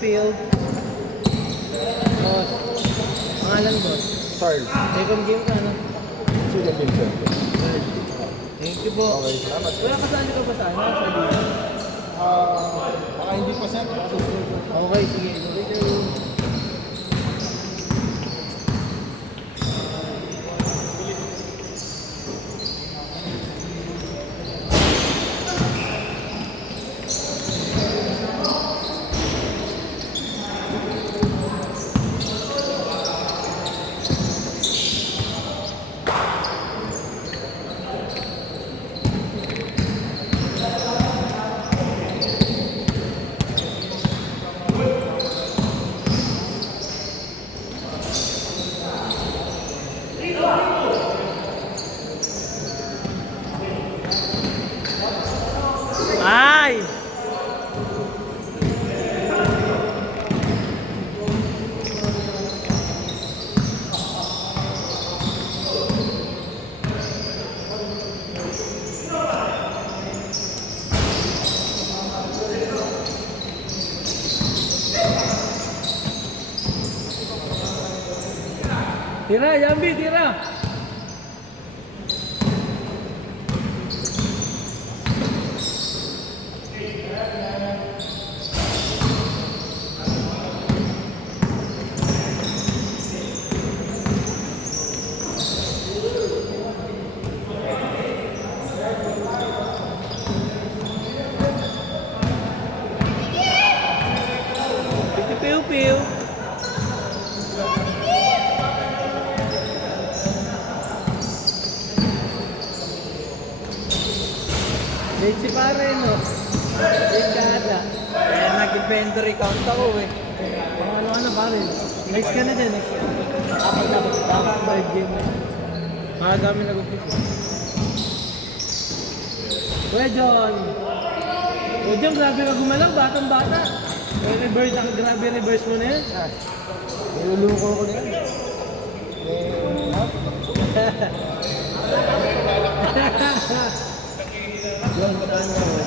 Field. Boss. Pangalan boss? Charles. Second game ka, no? Second game, sir. Thank you po. Okay, salamat. Wala kasali ka ba sa ano? Sa liga? Baka hindi pa, sir. Okay, sige. Thank you. Ay! Tira, Yambi, tira! Piu-piu. Late si pare, no? Late ka ata. Kaya nag-inventory count ako eh. Mga ano pare. Next ka na din, next ka. Dapat third game na. Mga dami nag-upis. Kuya John. Kuya John, grabe ka gumalang, batang bata. Reverse, grabe reverse mo na yan. Niluluko ko na yan. John, saan ka mo?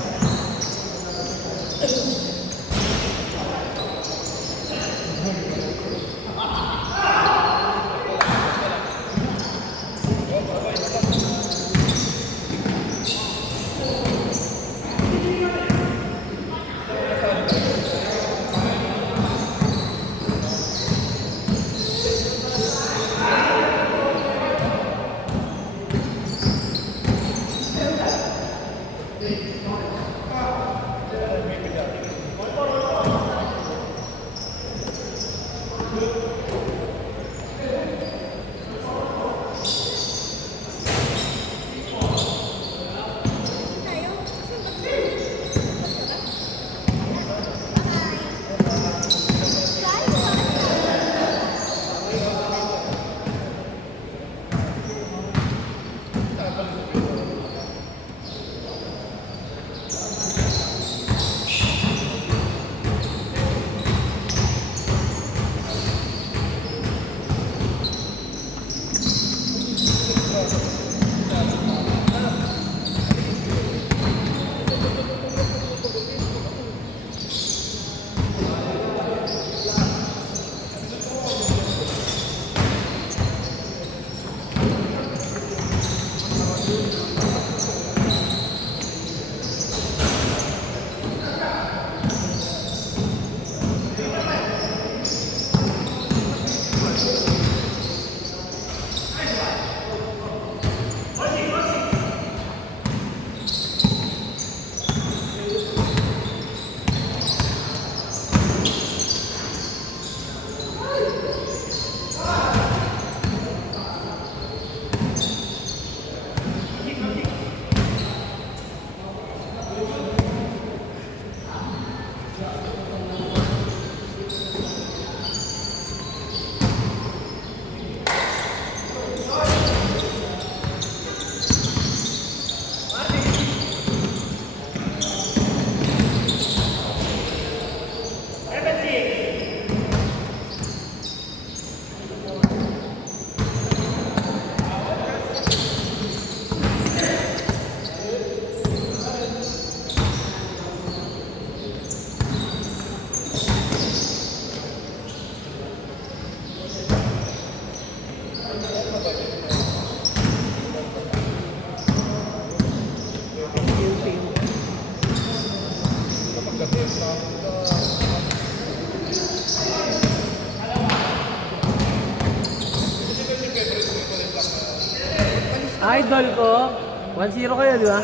Idol ko, 1-0 kayo, di ba?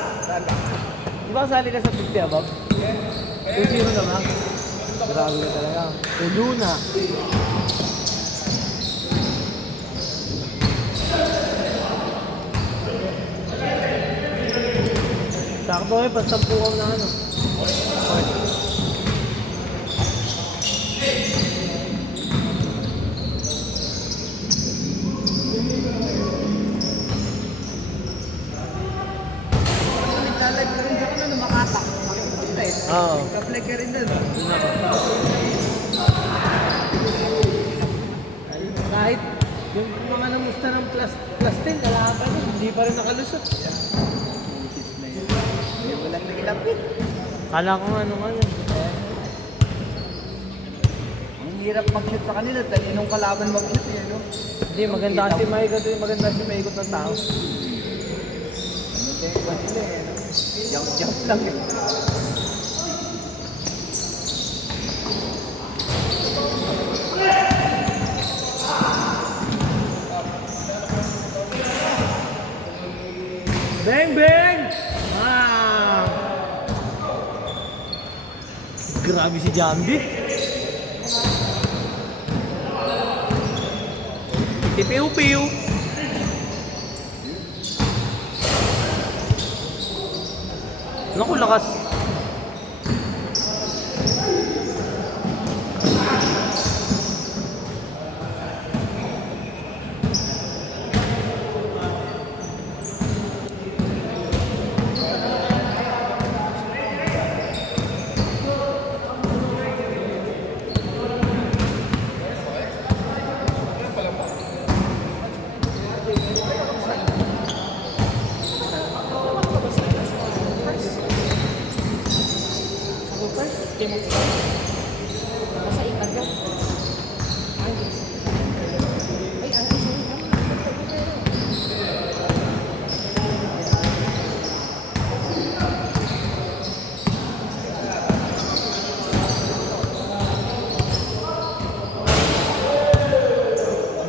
Di ba kasali ka sa 50 above? 2-0 naman. Grabe ka talaga. Luna. Sakto eh, pansampukaw na ano. Naglalag ka rin sa ano, Makata. Makita eh. Oo. Nagka-flag ka rin dun. Kahit yung mga namusta ng plus 10, kalaban yun, hindi pa rin nakalusot. Walang nagilapit. Kala ko nga nung ano. Ang hirap mag-shoot sa kanila dahil nung kalaban mag-shoot yun, no? Hindi, maganda si maikot ng tao. Ano ba yung kanila eh, no? Jump lang eh. Bang, bang! Ah! Grabe si Jambi. Pipiw-piw. Naku, lakas.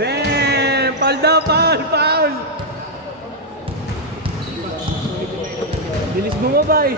Bam! Foul daw, foul! Foul! Bilis bumabay.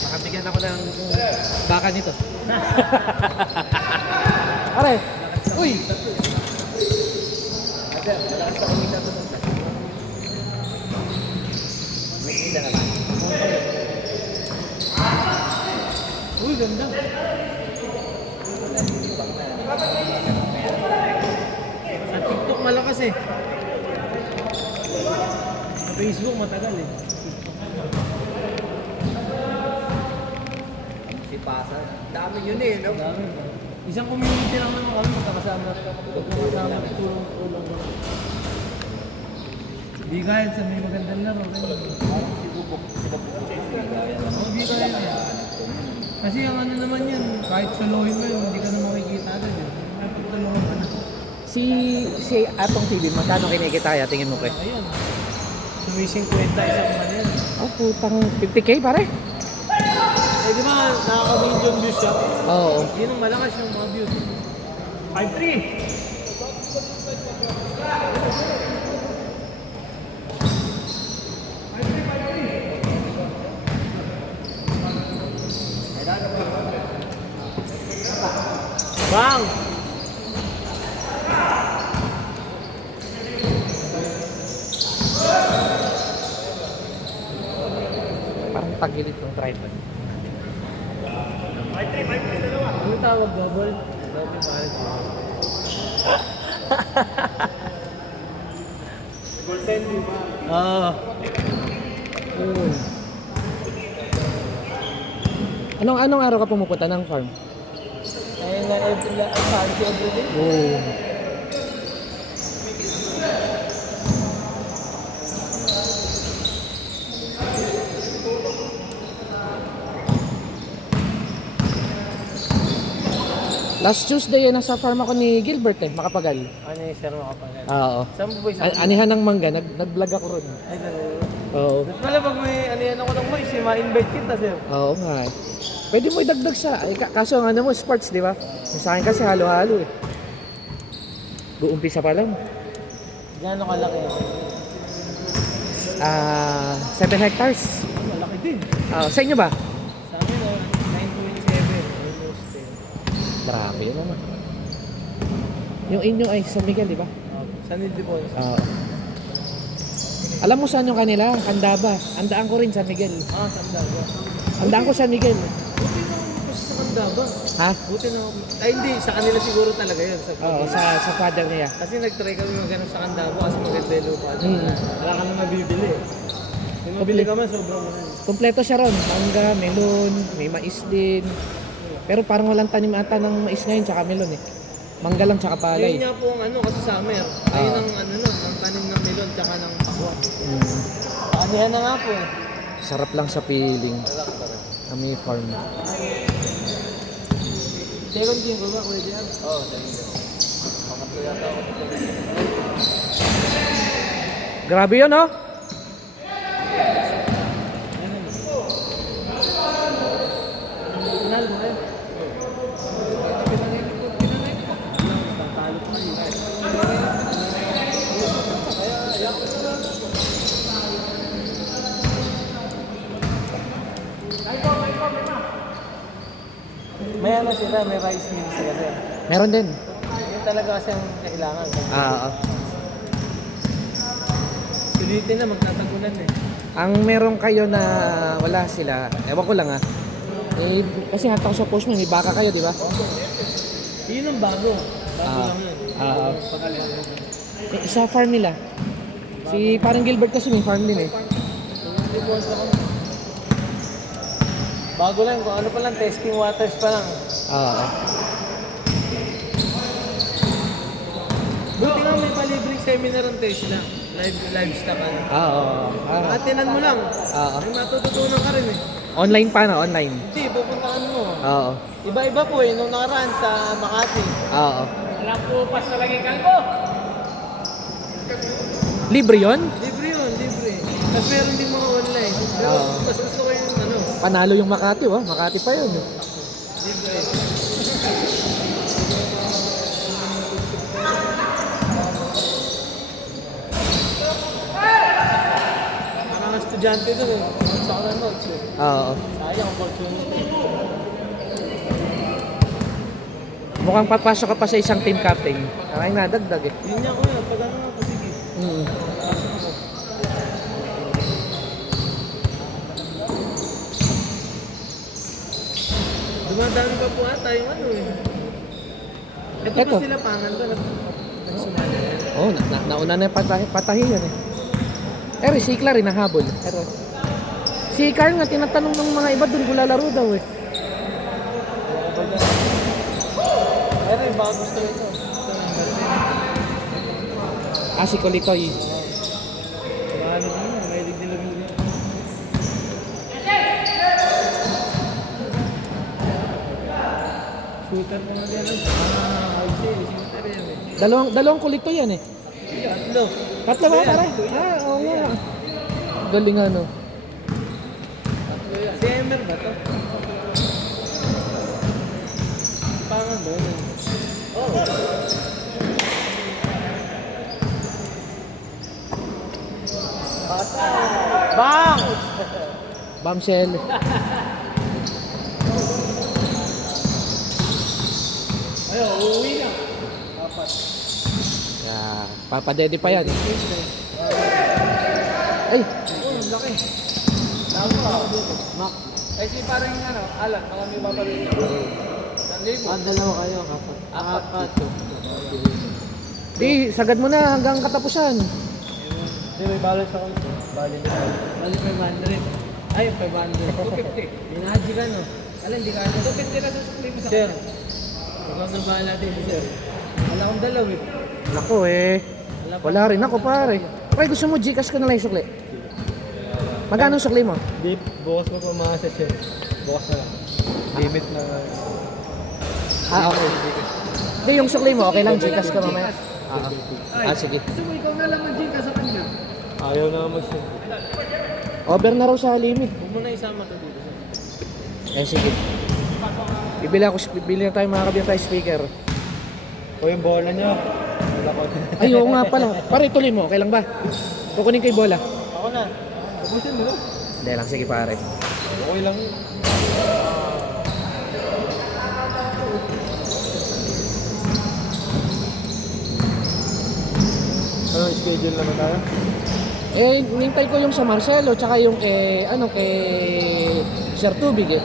Nakabigyan ako ng baka nito. Pare! Uy! Ate, malakas na kumita to sa flag. May kita naman. Uy, ganda. Wala din yung bang na. Sa TikTok malakas eh. Sa Facebook matagal eh. Si Pasa. Dami yun eh, no? Dami. Isang community lang naman kami magkakasama. Magkakasama, tulong-tulong. Di kaya sa may magandang laro. Parang sila bubuk gaya lang. Oo, di kaya yan. Kasi ang ano naman yan, kahit solohin mo yun, hindi ka na makikita agad yun. Kapag tulungan ka na. Si Atong TV, magkano kinikitaya? Tingin mo, pre? Ayun. Sumising kwenta isang man yan. Oh, putang 50k, pare? Eh di ba nakaka-million views siya? Oo. Yun ang malakas yung mga views. 5-3! Bang! Parang tagilid ng tripod. Ano tawag double? Double pares. Golden, di ba? Oo. Anong araw ka pumupunta ng farm? Ayun na, everyday. Oo. Last Tuesday, nasa farm ako ni Gilbert makapagal. Ano yung sir mo kapag? Oo. Saan mo ba yung Anihan ng mangga, nag-vlog ako ron. Ay, dalawa. Oo. Ba't pala pag may ano yan ako ng mais, ma-invite kita sir. Oo nga. Pwede mo idagdag siya. Kaso ang ano mo, sports, di ba? Sa akin kasi halo-halo eh. Uumpisa pa lang. Gano'n kalaki yan? 7 hectares. Malaki din. Sa inyo ba? Sa amin, 9.7. Almost 10. Grabe yun naman. Yung inyo ay San Miguel, di ba? San Ildefonso. Alam mo saan yung kanila? Candaba. Andaan ko rin San Miguel. Sandaba. Andaan ko San Miguel. Buti na ako kasi sa Candaba. Ha? Buti na ako. Ay hindi, sa kanila siguro talaga yun. Oo, sa father niya. Kasi nag-try kami maghanap sa Candaba kasi maganda yung lupa. Wala ka na mabibili eh. Yung mabili ka man, sobrang mahal. Kompleto siya ron. Mangga, melon, may mais din. Pero parang walang tanim ata ng mais ngayon tsaka melon eh. Mangga lang tsaka palay. Yun nga po ang ano kasi summer. Ayun ang ano nun, ang tanim ng melon tsaka ng pakwan. Anihan na nga po eh. Sarap lang sa feeling. Na may farm. Second game ko ba, Kuya Dian? Oo, ganun. Pangatlo yata ako. Grabe yun, oh. Pinal mo eh. May ano sila, may rice meal sila sir. Meron din. Yun talaga kasi ang kailangan. Sulitin na, magtatagulan eh. Ang meron kayo na wala sila, ewan ko lang eh, kasi hata ko sa post mo, may baka kayo, di ba? Yun ang bago. Bago lang yun. Sa farm nila. Si parang Gilbert kasi may farm din eh. Bago lang, kung ano pa lang, testing waters pa lang. Buti nga may palibreng seminar ang taste na. Livestock ano. Atinan mo lang. May matututunan ka rin eh. Online pa na, online. Hindi, pupuntahan mo. Oo. Iba-iba po eh, nung nakaraan sa Makati. Oo. Wala po pas sa lagi kalbo. Libre yon? Libre yun, libre. Tapos meron din mga online. Pero mas gusto ko yung ano, Panalo yung Makati, Makati pa yun. libre. Mga estudyante doon eh. Sa ako ng notes eh. Oo. Sayang opportunity. Mukhang papasok ka pa sa isang team captain. Ay, nadagdag eh. Yun niya kuya, pag ano nga po sige. Dumadami pa po ata yung ano eh. Ito Eto. pa sila pangan ba? Nagsumali. Oo, nauna na yung patahi yan eh. Pero si Ikla rin nahabol. Pero si Carl nga tinatanong ng mga iba doon kung lalaro daw eh. Pero yung baka gusto ito. Si Kolitoy. Shooter mo na din. Shooter yan eh. Dalawang kulit to yan eh. Tatlo. Tatlo ba pare? Oo nga. Galing ano. Si Emer ba to? Pangan ba yun? Oo. Bata! Bang! Bombshell. Ayaw, uuwi na. Apat. Yeah. Papadede pa yan. Ay, Oh, ang laki. Tama. Mac. Eh si parang ano, Alan, baka may babalik niya. Dalawa kayo, apat. Apat. di, sagad mo na hanggang katapusan. Hindi, may balance ako. Balance 500. Ay, 500. 250. Binahaji ka, no? Alam, hindi ka. 250 na sa sukli mo sa kanya. Ikaw na bahala din, sir. Wala akong dalaw eh. Nako eh. Wala rin ako pare. Pare, gusto mo Gcash ko na lang yung sukli? Magkano yung sukli mo? Di, bukas mo pa mga session. Bukas na lang. Limit na. Okay. Hindi, yung sukli mo, okay lang Gcash ko mamaya. Sige. Gusto mo ikaw na lang mag-Gcash sa kanya? Ayaw na mag-send. Over na raw sa limit. Huwag mo na isama to dito, sir. Eh, sige. Bibili na tayo mga kabiyang tayo speaker. O yung bola niyo. Wala ko. Ay, oo nga pala. Pare, tuloy mo. Okay lang ba? Kukunin ko yung bola. Ako na. Tapusin mo na. Hindi lang, sige pare. Okay lang yun. Ano, schedule naman tayo? Eh, nintay ko yung sa Marcelo, tsaka yung kay Sir Tubig eh.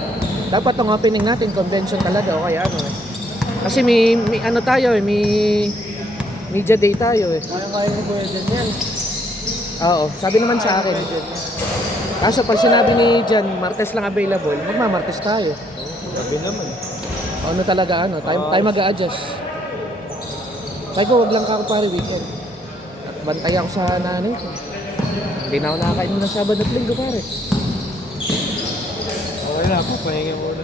Dapat ang opening natin, convention talaga o kaya ano eh. Kasi may ano tayo eh, may media day tayo eh. Kaya mo ba yan yan? Oo, sabi naman sa akin. Kaso pag sinabi ni Jan, Martes lang available, magmamartes tayo. Sabi naman. Ano talaga ano, tayo mag-a-adjust. Sabi ko, wag lang ako pare weekend. At bantay ako sa nanay ko. Hindi na ako nakakain ng Sabado at Linggo pare. Okay lang, papahingin mo na.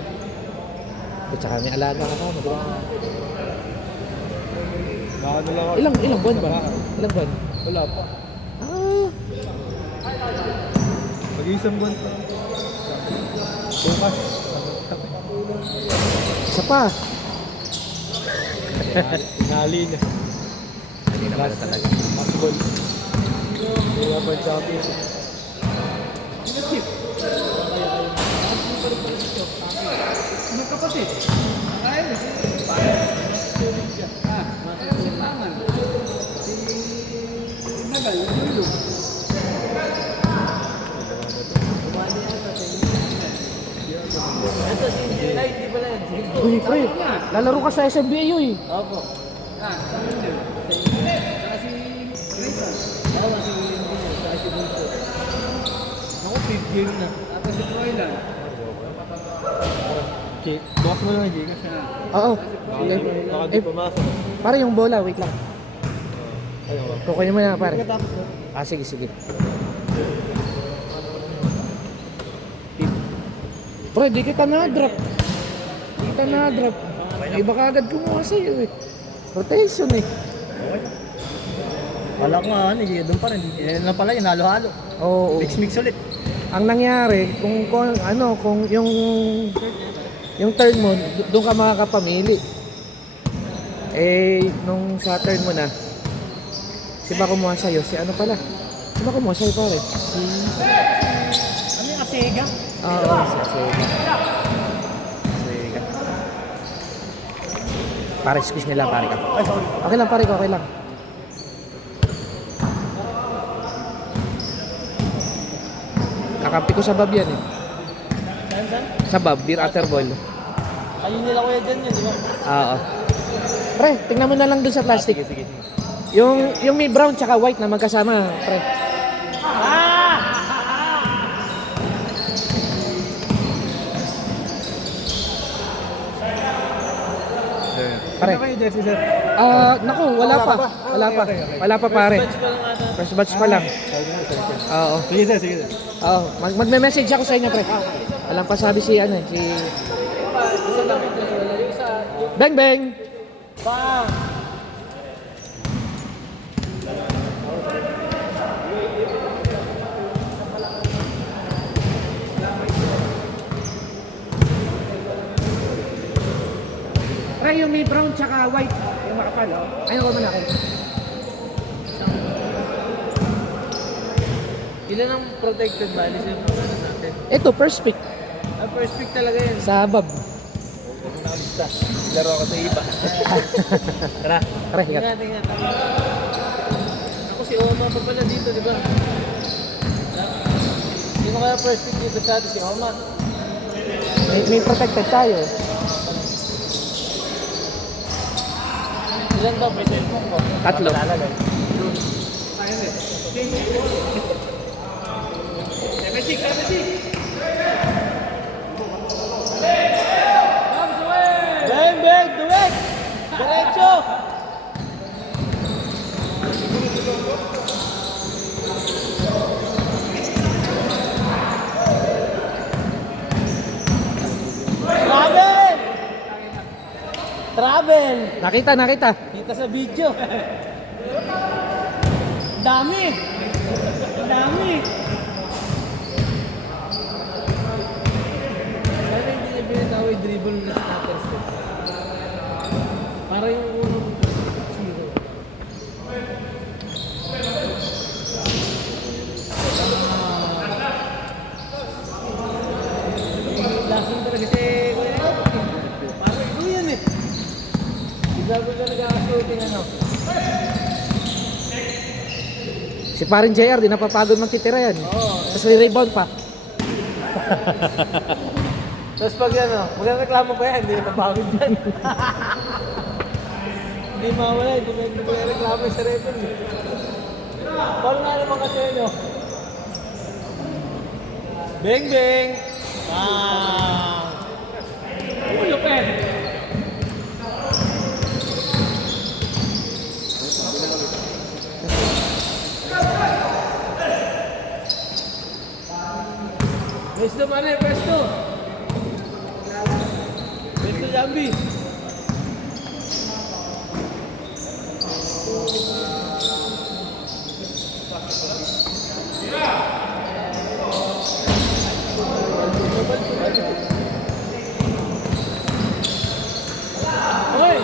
At saka may alaga ka pa, magawa ka. Baka na lang ako. Ilang buwan ba? Ilang buwan? Wala pa. Ah, Mag-iisang buwan pa. Bukas. isa pa. Tinali niya. Hindi na pala talaga. Masbol. Hindi nga ba champion? Ano kapatid? Ay, Uy, pre, lalaro ka sa SMBA eh. Opo. Kasi Grayson. Dalawa si William sa si Bunso. Ako, 5 game na. Tapos si Troy lang. Box mo lang, Jay, kasi na. Oo. Baka di Eh, pumasok. pare yung bola, wait lang. Ayaw ba? Kukunin mo na pare. Pagkatapos mo. Sige, sige. Pre, di kita na-drop. Di kita na-drop. Iba ka agad kumuha sa'yo eh. Rotation eh. Wala ko nga, doon pa rin. Yan lang pala, yung halo-halo. Oo. Mix ulit. Ang nangyari, kung yung turn mo, doon ka makakapamili. Eh, nung sa turn mo na, si ba kumuha sa'yo? Si ano pala? Si ba kumuha sa'yo pare? Ano yung Asega? Oo, Sega. Pare, excuse me lang, pare ka. Ay, sorry. Okay lang, pare ko, okay lang. Kakampi ko sa Bab yan eh. Saan? Sa Bab, beer after ball. Ayun nila kuya dyan yun, di ba? Oo. Pre, tingnan mo na lang dun sa plastic. Sige. Yung may brown tsaka white na magkasama, pre. Pare. Ano kayo, Jersey, sir? Naku, wala pa. Wala pa pare. First batch pa lang. Oo. Sige, sir, sige. Oo, magme-message ako sa inyo, pre. Walang pasabi si ano, si Bang bang! Bang! Pre, yung may brown tsaka white. Yung makapal, oh. Ayun ko man ako. Ilan ang protected values yung ano natin? Ito, first pick. Ah, first pick talaga yun. Sa Bob. Huwag mo na basta. Laro ako sa iba. Tara. Tara, higat. Tingnan. Ako si Oma pa pala dito, di ba? Sino kaya first pick dito sa atin? Si Oma. May protected tayo. Ilan ba? Present mo ko. Tatlo. Malalagay. Bang, bang, duwek! Diretso! Travel! Travel! Nakita. Kita sa video. Dami! Dami! Sana hindi niya binataway dribble na starter step. Para yung unang zero. Lasan talaga si Kuya Ed. Parang ito yan eh. Bago ka nag-shooting ano. Si parin JR, di napapagod magtitira yan. Oo. Tapos may rebound pa. Tapos pag ano, magreklamo pa yan, hindi na napagod yan. Hindi mawala, hindi mo reklamo sa reton. Paano nga naman kasi ano? Bang bang! Bang! Ulo pa eh! Pwesto mana pwesto? Pwesto Jambi. Hoy!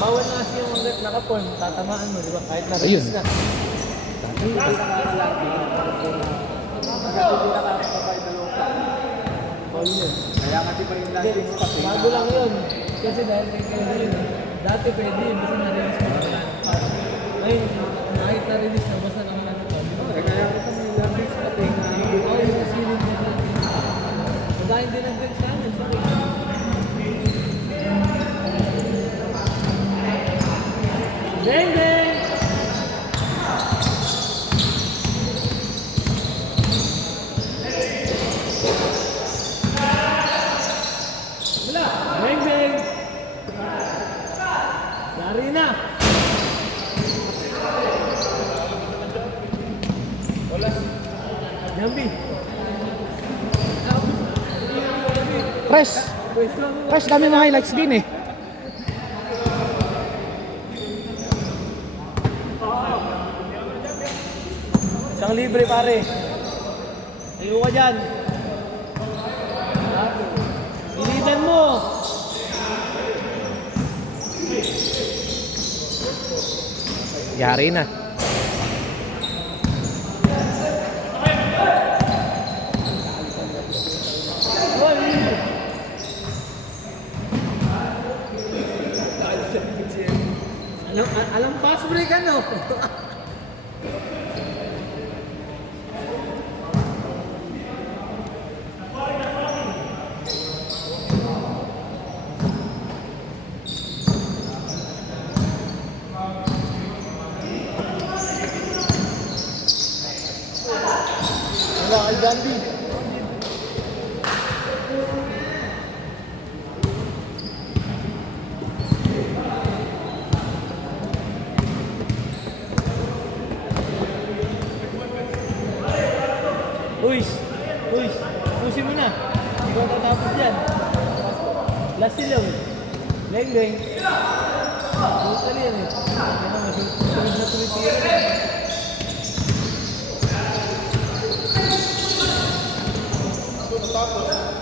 Bawal na kasi yung naka-form, tatamaan mo, di ba? Kahit Ayun. na-release ka. Kaya nga di ba yung landing spot eh. Bago lang yun. Kasi dahil kay Kevin yun, dati pwede yun, basta na-release mo na. Ngayon, kahit na-release na, basta naman ano to. Kaya nga ito may landing spot eh. Oo, yung ceiling na lang. Dahil din ang break sa amin, sorry. Bang, bang! Wala! Bang, bang! Yari na! Wala. Jambi! Pres, Pwesto mo. Pres, dami mga highlights din eh. Isang libre pare. Tayo ka dyan. Ilidan mo. Yari na. Alam pass break ano? Wala kay Jambi. Luis, sila. Leng-leng. Brutal yan eh. Yan ang masunod na tumitira.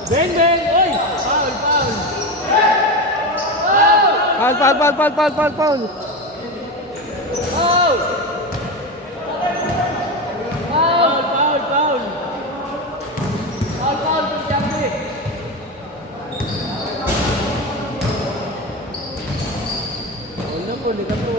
Bang, bang! Oy! Foul, foul! Foul, foul, foul, foul, foul, foul, foul. Foul! Foul, foul, foul! Foul, foul, Tiago. Wala po, ligat po.